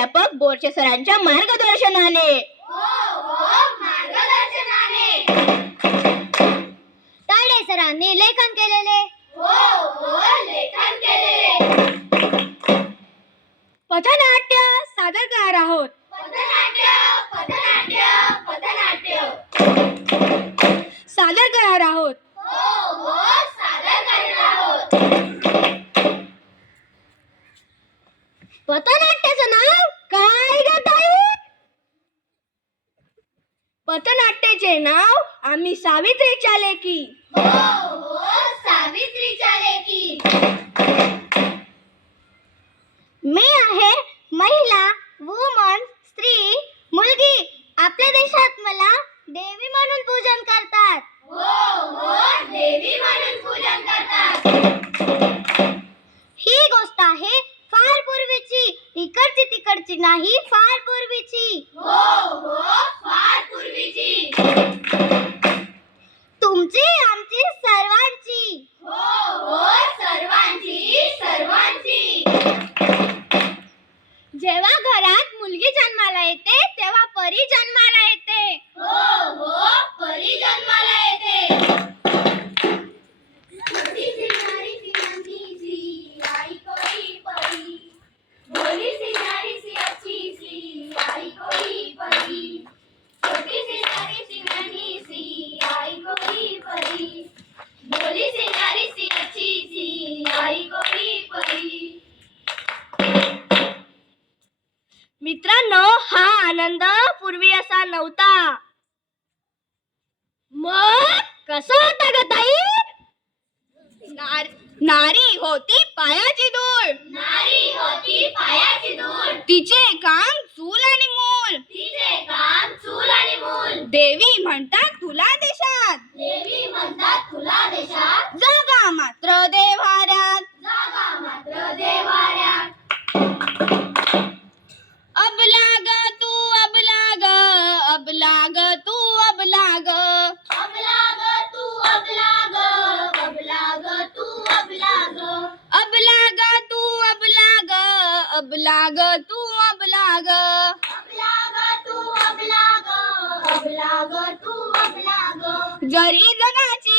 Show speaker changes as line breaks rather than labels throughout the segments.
प्राध्यापक बोरचे सरांच्या मार्गदर्शनाने.
हो, हो,
ताळे सरांनी
हो, लेखन केलेले.
पथनाट्य सादर करणार आहोत. लेखी.
हो हो सावित्रीच्या लेकी
मी आहे महिला वुमन स्त्री मुलगी. आपल्या देशात मला देवी म्हणून पूजन करतात.
हो हो देवी म्हणून पूजन करतात.
ही गोष्ट आहे फार पूर्वीची. इकडची तिकडची नाही फार पूर्वीची.
हो हो फार पूर्वीची.
तुमची आमची सर्वांची.
हो हो सर्वांची सर्वांची.
जेव्हा घरात मुलगी जन्माला येते तेव्हा परी जन्माला येते.
हो हो
मित्रांनो हा आनंद पूर्वी असा नव्हता. मग कसं होता ग ताई? नार- नारी होती पायाची धूळ.
नारी होती पायाची धूळ.
तिचे काम चूल आणि मूल.
तिचे काम चूल आणि मूल.
देवी अबला ग तू अबला ग जरी जगाची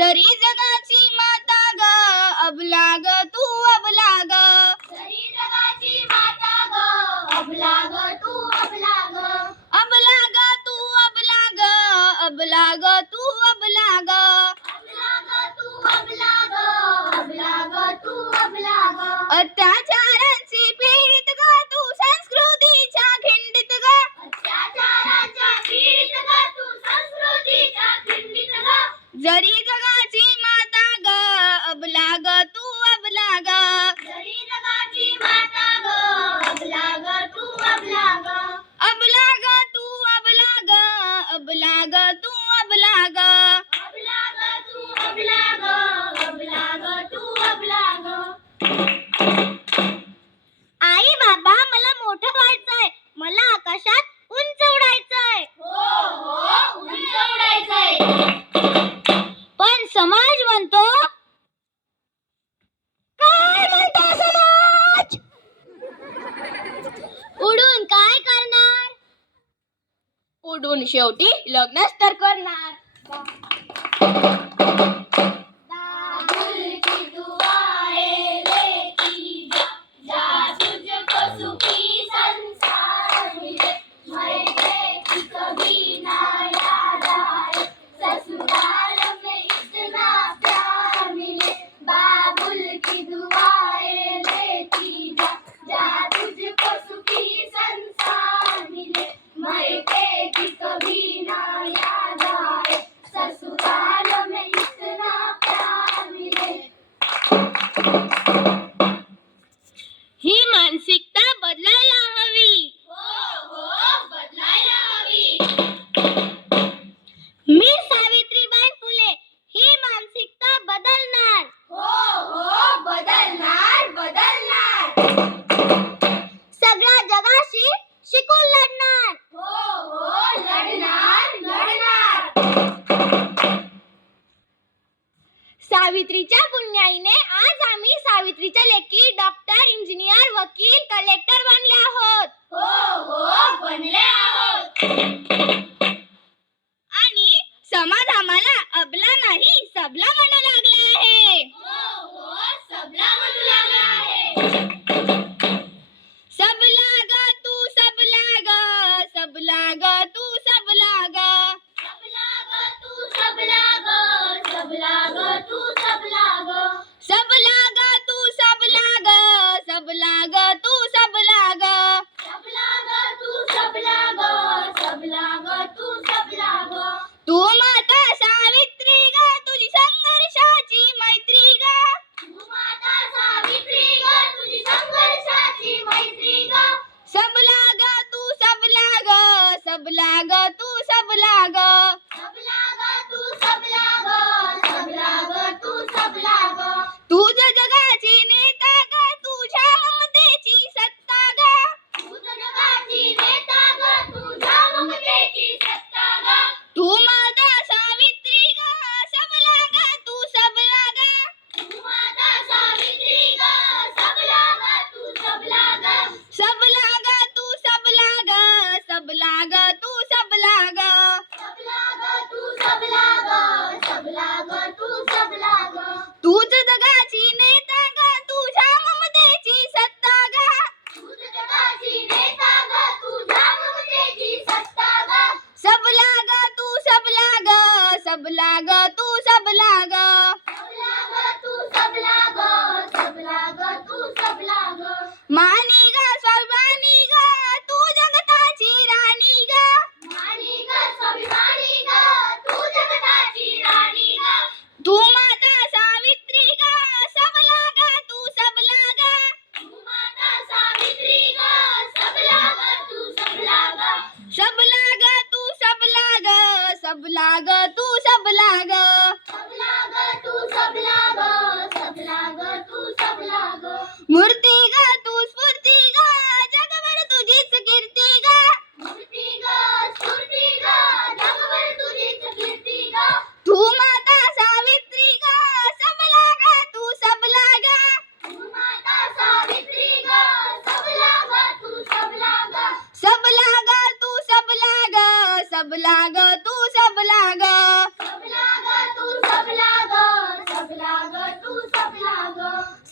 जरी जगाची माता ग
अबला ग तू अबला ग जरी जगाची माता ग अबला ग तू अबला ग
अबला ग तू अबला ग
अबला ग तू अबला ग अबला ग तू अबला ग
अबला ग तू अबला ग
अत्याचारांची Mira, शेवटी लग्नच सावित्रीच्या पुण्याईने आज आम्ही सावित्रीच्या लेखी डॉक्टर इंजिनियर वकील कलेक्टर बनले आहोत.
हो हो बनले आहोत.
आणि समाज आम्हाला अबला नाही सबला म्हणू लागले आहे.
blah, blah.
सब लाग तू सब लाग सब लाग तू सब लाग
सब लाग तू सब लाग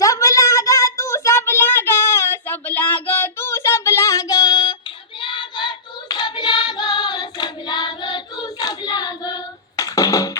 सब लाग तू सब लाग
सब लाग तू सब लाग सब लाग तू सब लाग
सब लाग तू
सब लाग